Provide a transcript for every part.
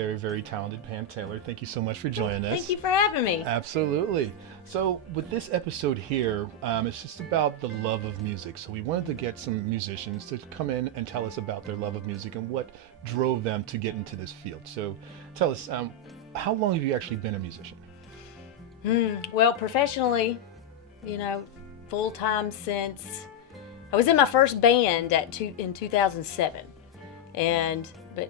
very, very talented Pam Taylor. Thank you so much for joining us. Thank you for having me. Absolutely. So with this episode here, it's just about the love of music. So we wanted to get some musicians to come in and tell us about their love of music and what drove them to get into this field. So tell us, how long have you actually been a musician? Well, professionally, full-time since I was in my first band in 2007. But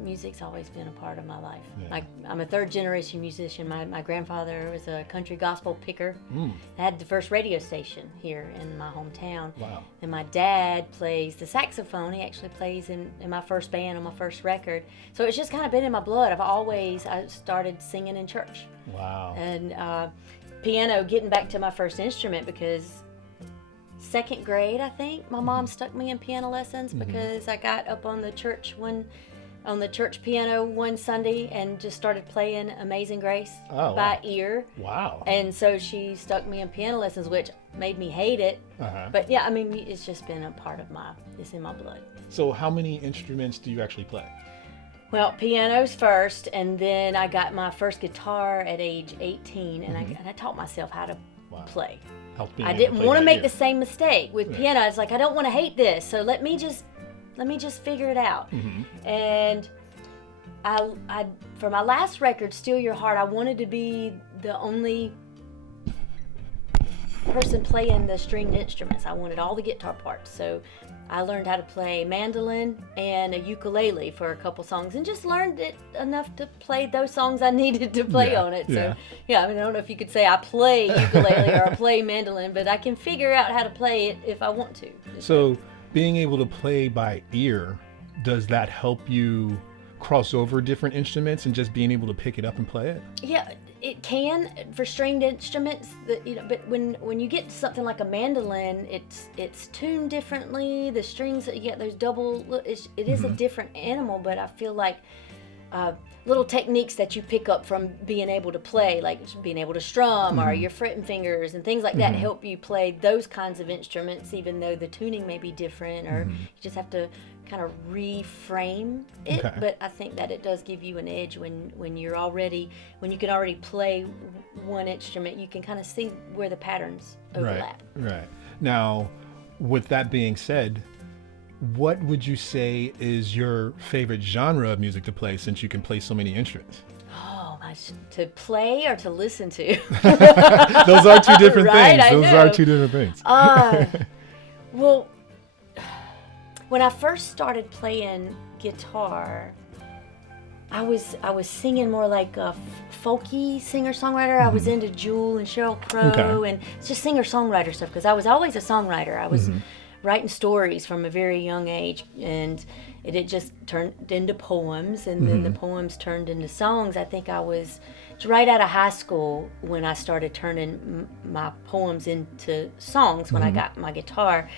music's always been a part of my life. Yeah. I'm a third generation musician. My grandfather was a country gospel picker. I had the first radio station here in my hometown. Wow. And my dad plays the saxophone. He actually plays in my first band on my first record. So it's just kind of been in my blood. I started singing in church. Wow. And piano, getting back to my first instrument, because second grade, I think, my mom stuck me in piano lessons because I got up on the church piano one Sunday and just started playing Amazing Grace by ear. Wow. And so she stuck me in piano lessons, which made me hate it. But yeah, it's just been a part of it's in my blood. So how many instruments do you actually play? Well, piano's first, and then I got my first guitar at age 18, and I taught myself how to play. I didn't want to make the same mistake with piano. It's like, I don't want to hate this, so let me just figure it out. And I for my last record, Steal Your Heart, I wanted to be the only person playing the stringed instruments. I wanted all the guitar parts, so I learned how to play mandolin and a ukulele for a couple songs, and just learned it enough to play those songs I needed to play on it. So I don't know if you could say I play ukulele or I play mandolin, but I can figure out how to play it if I want to. So being able to play by ear, does that help you cross over different instruments and just being able to pick it up and play it? Yeah, it can for stringed instruments, but when you get to something like a mandolin, it's tuned differently. The strings, you get those double. It is a different animal, but I feel like little techniques that you pick up from being able to play, like being able to strum or your fretting fingers and things like that, help you play those kinds of instruments, even though the tuning may be different, or you just have to kind of reframe it. But I think that it does give you an edge when you can already play one instrument. You can kind of see where the patterns overlap. Right. Now, with that being said, what would you say is your favorite genre of music to play, since you can play so many instruments? Oh, to play or to listen to? Those are two different right, things. Those are two different things. Well, when I first started playing guitar, I was singing more like a folky singer-songwriter. I was into Jewel and Sheryl Crow and just singer-songwriter stuff, because I was always a songwriter. I was writing stories from a very young age, and it just turned into poems, and then the poems turned into songs. I think I was right out of high school when I started turning my poems into songs when I got my guitar.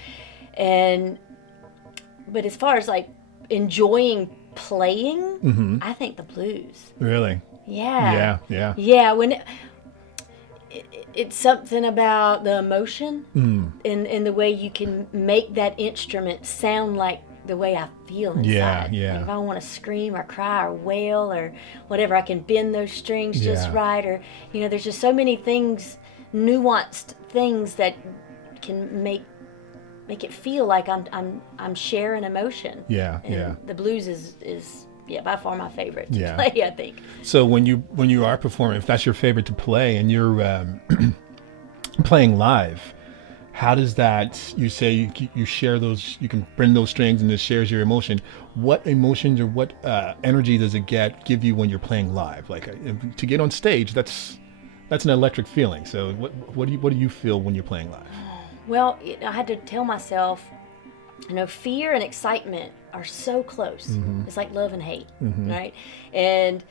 But as far as like enjoying playing, I think the blues. Really? Yeah. Yeah. When it's something about the emotion and the way you can make that instrument sound like the way I feel inside. Yeah. Like if I want to scream or cry or wail or whatever, I can bend those strings just right. Or there's just so many things, nuanced things that can make it feel like I'm sharing emotion. And the blues is by far my favorite to play, I think. So when you are performing, if that's your favorite to play and you're playing live, how does that, you say you share those, you can bring those strings and it shares your emotion. What emotions or what energy does it give you when you're playing live? Like to get on stage, that's an electric feeling. So what do you feel when you're playing live? Well, I had to tell myself, fear and excitement are so close. It's like love and hate, right? And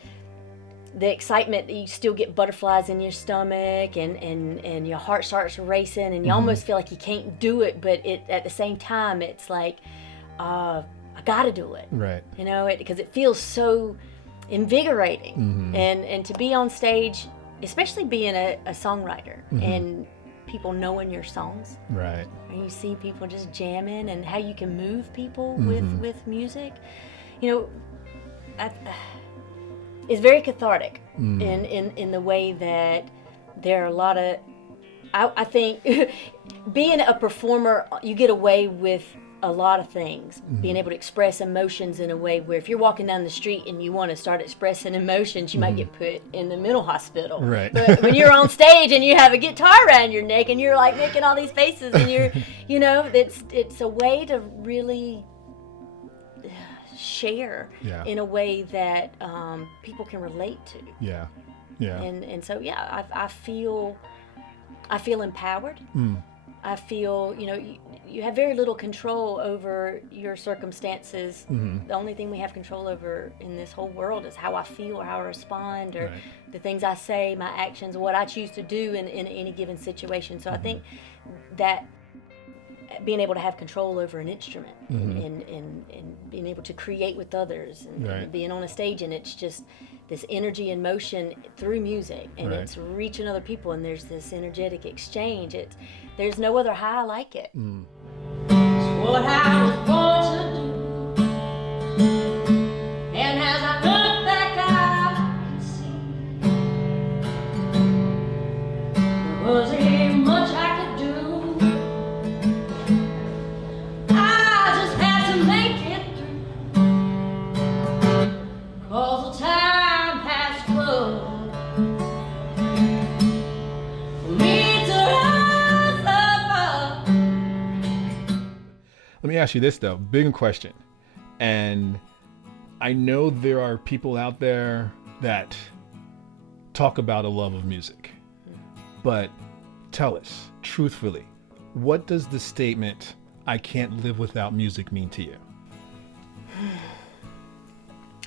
the excitement, you still get butterflies in your stomach, and your heart starts racing, and you almost feel like you can't do it, but at the same time, it's like, I gotta do it. Right. Because it feels so invigorating. And to be on stage, especially being a songwriter, and people knowing your songs. Right. And you see people just jamming, and how you can move people with music. it's very cathartic in the way that there are a lot of, I think being a performer, you get away with a lot of things, being able to express emotions in a way where if you're walking down the street and you want to start expressing emotions, you might get put in the mental hospital. Right. But when you're on stage and you have a guitar around your neck and you're like making all these faces and you're, it's a way to really share in a way that people can relate to. Yeah. And so I feel empowered. I feel, you have very little control over your circumstances. The only thing we have control over in this whole world is how I feel or how I respond or the things I say, my actions, what I choose to do in any given situation. So I think that being able to have control over an instrument and being able to create with others and being on a stage, and it's just this energy and motion through music, and it's reaching other people, and there's this energetic exchange. There's no other high like it. It's what I was born to do, and as I look back I can see there wasn't much I could do. I just had to make it through, 'cause the time has come for me to rise above. Let me ask you this though, big question. And I know there are people out there that talk about a love of music, but tell us truthfully, what does the statement, "I can't live without music" mean to you?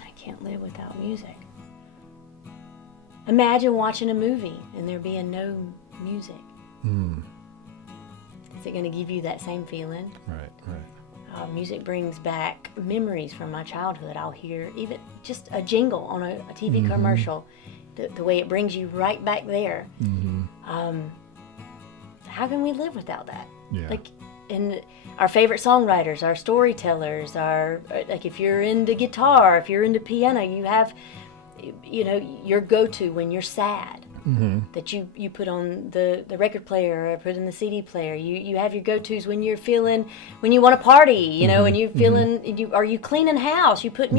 I can't live without music. Imagine watching a movie and there being no music. Is it going to give you that same feeling? Right. Music brings back memories from my childhood. I'll hear even just a jingle on a TV commercial, the way it brings you right back there. How can we live without that? Yeah. Like, and our favorite songwriters, our storytellers, like if you're into guitar, if you're into piano, you have, your go-to when you're sad. That you put on the record player or put in the CD player. You have your go-tos when you're feeling, when you want to party, when you're feeling, are you cleaning house? You put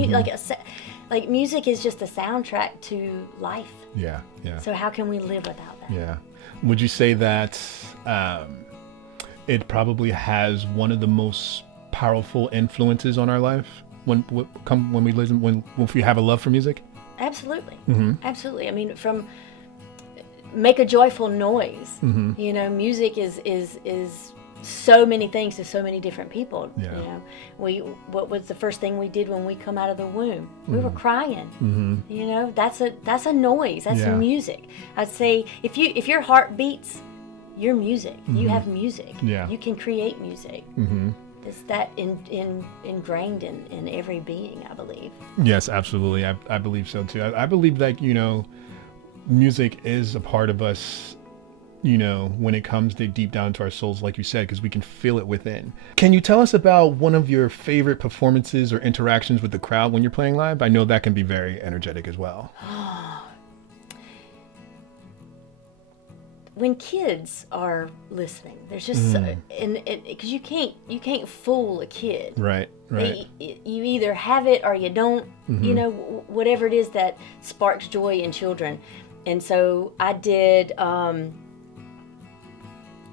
like music is just a soundtrack to life. Yeah. So how can we live without that? Yeah. Would you say that it probably has one of the most powerful influences on our life when we listen, when we have a love for music? Absolutely. Absolutely. I mean, from make a joyful noise. Music is so many things to so many different people. What was the first thing we did when we come out of the womb? We were crying. That's a noise. That's music. I'd say if your heart beats, you're music. You have music. You can create music. It's that ingrained in every being, I believe. Yes, absolutely. I believe so too. I believe that, music is a part of us, when it comes to deep down to our souls, like you said, because we can feel it within. Can you tell us about one of your favorite performances or interactions with the crowd when you're playing live? I know that can be very energetic as well. When kids are listening, there's just because you can't fool a kid. Right. You either have it or you don't. Whatever it is that sparks joy in children. And so I did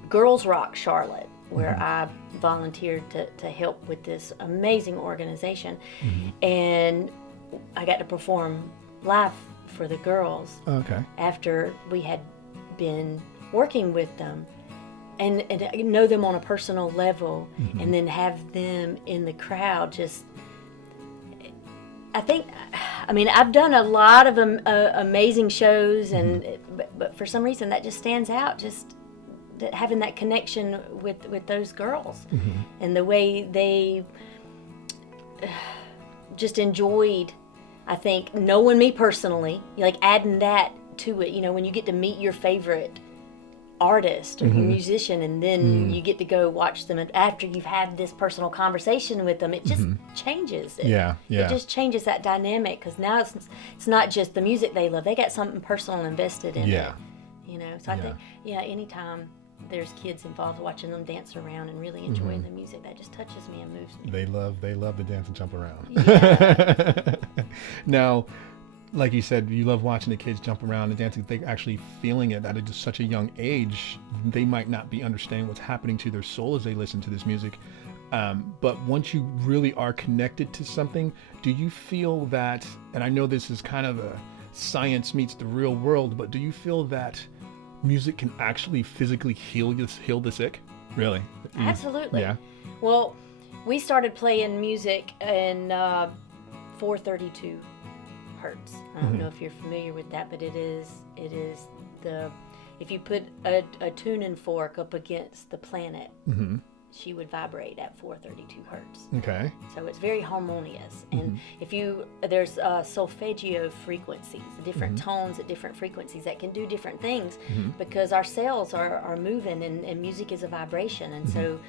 Girls Rock Charlotte, where I volunteered to help with this amazing organization, and I got to perform live for the girls. Okay. After we had been working with them and know them on a personal level, and then have them in the crowd. I've done a lot of amazing shows, but for some reason that just stands out, just having that connection with those girls, and the way they just enjoyed, I think, knowing me personally, like adding that to it, when you get to meet your favorite artist or musician, and then you get to go watch them, and after you've had this personal conversation with them, it just changes it. It just changes that dynamic, because now it's not just the music they love, they got something personal invested in it, you know. So I think anytime there's kids involved, watching them dance around and really enjoying the music, that just touches me and moves me. They love to dance and jump around. Yeah. Now, like you said, you love watching the kids jump around and dancing. They're actually feeling it at just such a young age. They might not be understanding what's happening to their soul as they listen to this music. But once you really are connected to something, do you feel that, and I know this is kind of a science meets the real world, but do you feel that music can actually physically heal the sick? Really? Absolutely. Yeah. Well, we started playing music in 432 hertz. I don't know if you're familiar with that, but it is if you put a tuning fork up against the planet, she would vibrate at 432 hertz. Okay. So it's very harmonious. And there's solfeggio frequencies, different tones at different frequencies that can do different things, because our cells are moving, and music is a vibration. And so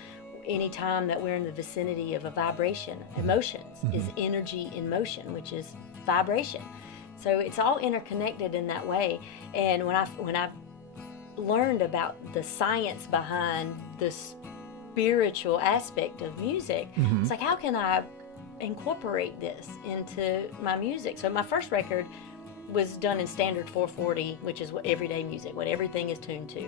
anytime that we're in the vicinity of a vibration, emotions is energy in motion, which is vibration. So it's all interconnected in that way. And when I learned about the science behind the spiritual aspect of music, it's like, how can I incorporate this into my music? So my first record was done in standard 440, which is what everyday music, what everything is tuned to.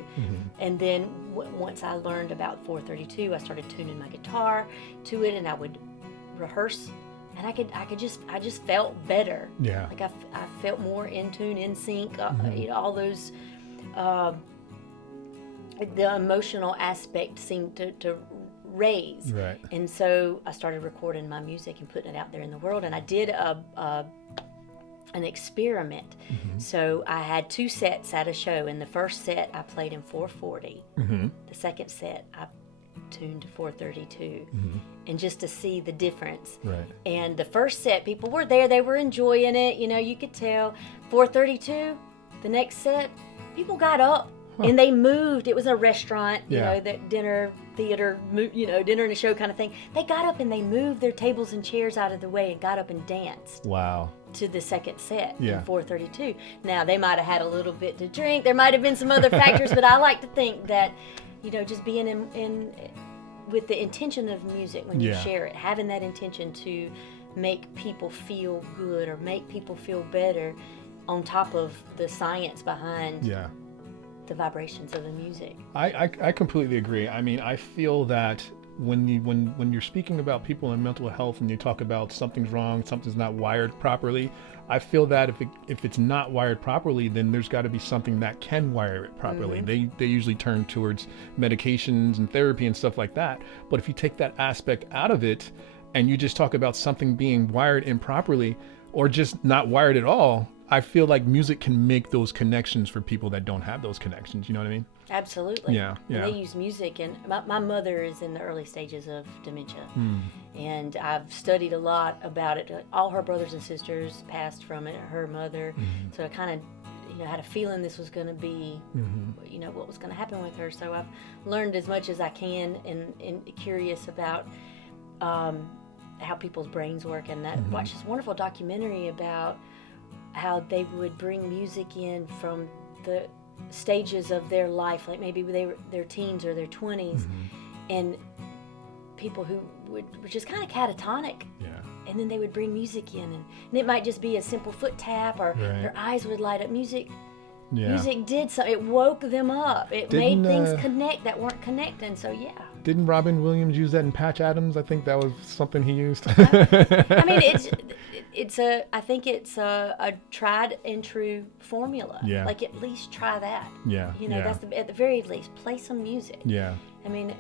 And then once I learned about 432, I started tuning my guitar to it, and I would rehearse, and I just felt better. Yeah. Like I felt more in tune, in sync. You know, all those the emotional aspect seemed to raise. Right. And so I started recording my music and putting it out there in the world. And I did an experiment. So I had 2 sets at a show. In the first set, I played in 440. The second set, I tuned to 432. And just to see the difference. Right. And the first set, people were there, they were enjoying it, you know, you could tell. 432, the next set, people got up and they moved. It was a restaurant, you know, that dinner, theater, you know, dinner and a show kind of thing. They got up and they moved their tables and chairs out of the way and got up and danced. Wow. To the second set Yeah. in 432. Now, they might have had a little bit to drink. There might have been some other factors, but I like to think that, you know, just being in with the intention of music when you share it, having that intention to make people feel good or make people feel better, on top of the science behind the vibrations of the music. I completely agree. I mean, I feel that when you're speaking about people in mental health and you talk about something's wrong, something's not wired properly, I feel that if it's not wired properly, then there's got to be something that can wire it properly. They usually turn towards medications and therapy and stuff like that. But if you take that aspect out of it and you just talk about something being wired improperly or just not wired at all, I feel like music can make those connections for people that don't have those connections. You know what I mean? Absolutely. Yeah. And they use music, and my mother is in the early stages of dementia, and I've studied a lot about it. All her brothers and sisters passed from it, her mother, so I kind of, you know, had a feeling this was going to be, you know, what was going to happen with her. So I've learned as much as I can, and curious about how people's brains work, and that watched this wonderful documentary about how they would bring music in from the stages of their life, like maybe their teens or their 20s, and people who were just kind of catatonic, and then they would bring music in, and it might just be a simple foot tap, or their eyes would light up. Music did something. It woke them up. It made things connect that weren't connecting. So didn't Robin Williams use that in Patch Adams? I think that was something he used. I mean, I think it's a tried and true formula. Yeah. Like, at least try that. Yeah. You know, that's at the very least, play some music. Yeah. I mean,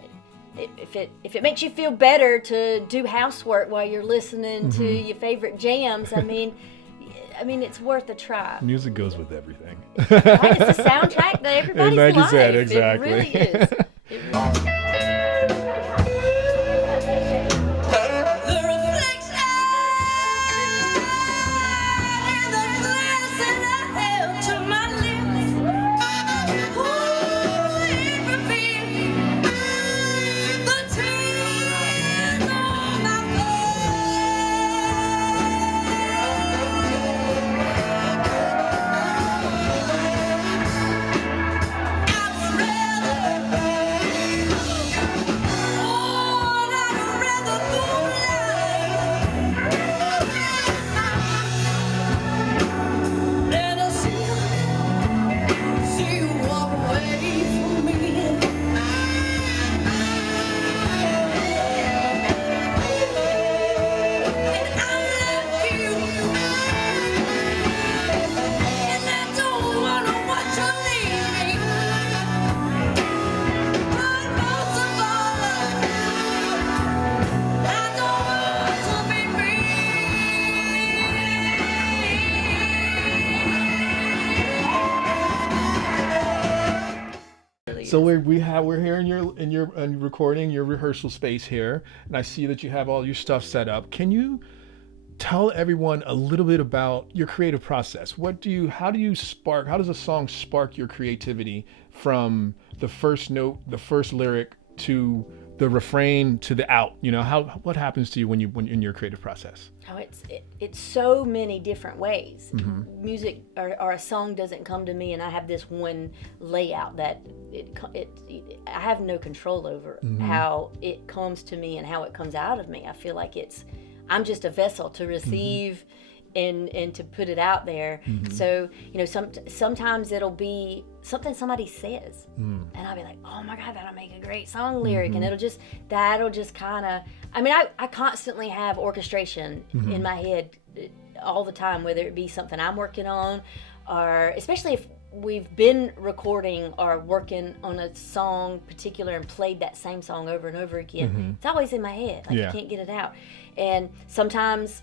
if it makes you feel better to do housework while you're listening to your favorite jams, I mean, it's worth a try. Music goes with everything. Right? It's a soundtrack to everybody's like life. You said, exactly. It really is. It really is. So we're here in your recording, your rehearsal space here, and I see that you have all your stuff set up. Can you tell everyone a little bit about your creative process? How does a song spark your creativity from the first note, the first lyric, to the refrain, to the out? What happens to you when in your creative process? Oh, it's so many different ways. Mm-hmm. Music or a song doesn't come to me, and I have this one layout that I have no control over how it comes to me and how it comes out of me. I feel like I'm just a vessel to receive and to put it out there. So, sometimes it'll be something somebody says, and I'll be like, oh my God, that'll make a great song lyric. And that'll just kind of, I constantly have orchestration in my head all the time, whether it be something I'm working on, or especially if we've been recording or working on a song particular and played that same song over and over again. It's always in my head. I can't get it out. And sometimes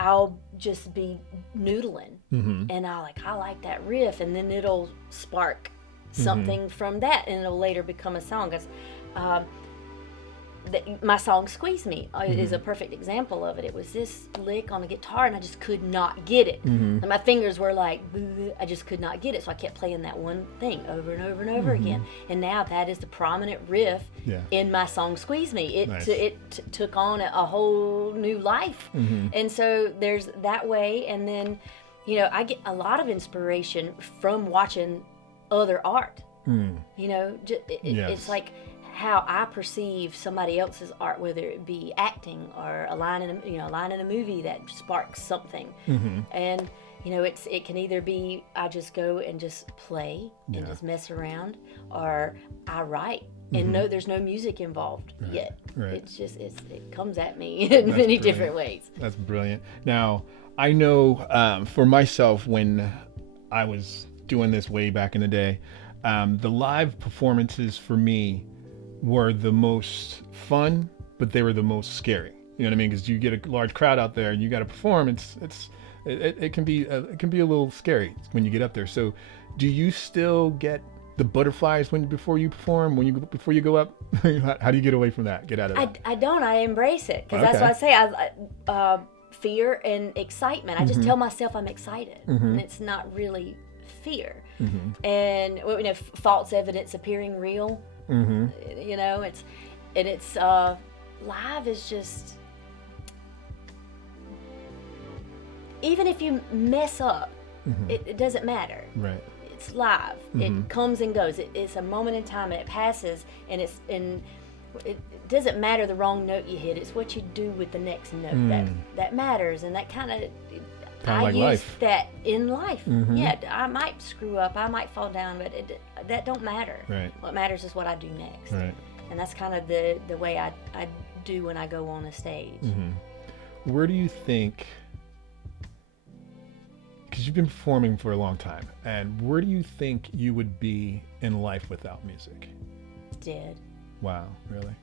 I'll just be noodling, and I like that riff, and then it'll spark something from that, and it'll later become a song. My song "Squeeze Me" is a perfect example of it. It was this lick on the guitar, and I just could not get it. And my fingers were like, I just could not get it, so I kept playing that one thing over and over and over again. And now that is the prominent riff in my song "Squeeze Me." It took on a whole new life. And so there's that way, and then I get a lot of inspiration from watching other art. It's like how I perceive somebody else's art, whether it be acting or a line in a movie that sparks something. And it can either be I just go and just play and just mess around, or I write and there's no music involved yet. It's just it comes at me in many different ways. That's brilliant. Now I know for myself, when I was doing this way back in the day, the live performances for me were the most fun, but they were the most scary. You know what I mean? Because you get a large crowd out there and you got to perform. It can be a little scary when you get up there. So, do you still get the butterflies before you perform? Before you go up? How do you get away from that? Get out of that? I don't. I embrace it, because that's what I say. Fear and excitement. I just tell myself I'm excited, and it's not really fear. And false evidence appearing real. It's live is just, even if you mess up, it doesn't matter. Right. It's live. It comes and goes. It's a moment in time, and it passes, and it doesn't matter the wrong note you hit. It's what you do with the next note that matters, and that kind of I like use life. that in life. Yeah, I might screw up, I might fall down, but that don't matter. Right. What matters is what I do next. Right. And that's kind of the way I do when I go on a stage. Where do you think, because you've been performing for a long time, and where do you think you would be in life without music? Dead. Wow, really?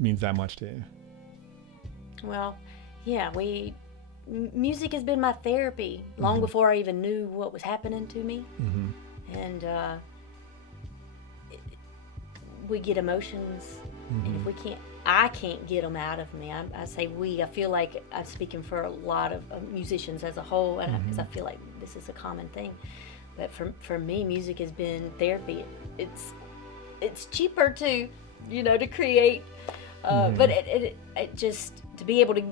Means that much to you? Well, yeah, music has been my therapy long before I even knew what was happening to me. And we get emotions, and if I can't get them out of me. I say we. I feel like I'm speaking for a lot of musicians as a whole, and because I feel like this is a common thing. But for me, music has been therapy. It's cheaper to create, but it just to be able to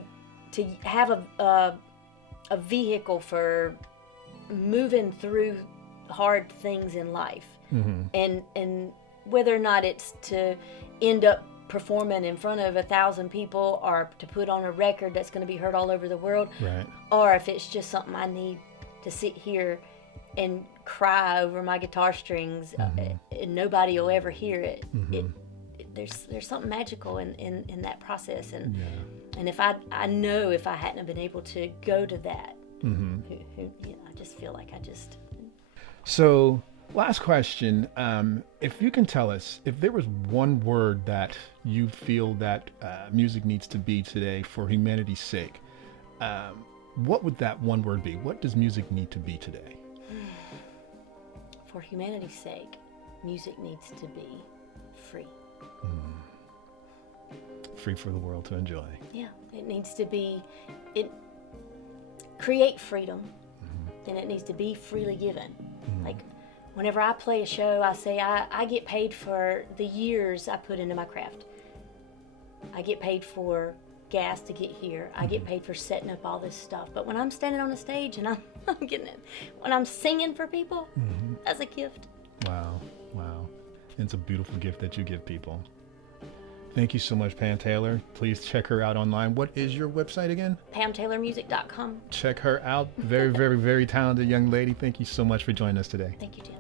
have a vehicle for moving through hard things in life, and whether or not it's to end up performing in front of 1,000 people, or to put on a record that's going to be heard all over the world, or if it's just something I need to sit here and cry over my guitar strings, and nobody will ever hear it. There's something magical in that process, and if I know if I hadn't been able to go to that, I just feel like So, last question. If you can tell us, if there was one word that you feel that music needs to be today for humanity's sake, what would that one word be? What does music need to be today? for humanity's sake, music needs to be free. Free for the world to enjoy. Yeah, it needs to be, create freedom, and it needs to be freely given. Like, whenever I play a show, I say I get paid for the years I put into my craft. I get paid for gas to get here. I get paid for setting up all this stuff. But when I'm standing on a stage and I'm getting it, when I'm singing for people, that's a gift. Wow. It's a beautiful gift that you give people. Thank you so much, Pam Taylor. Please check her out online. What is your website again? PamTaylorMusic.com. Check her out. Very, very, very talented young lady. Thank you so much for joining us today. Thank you, Tim.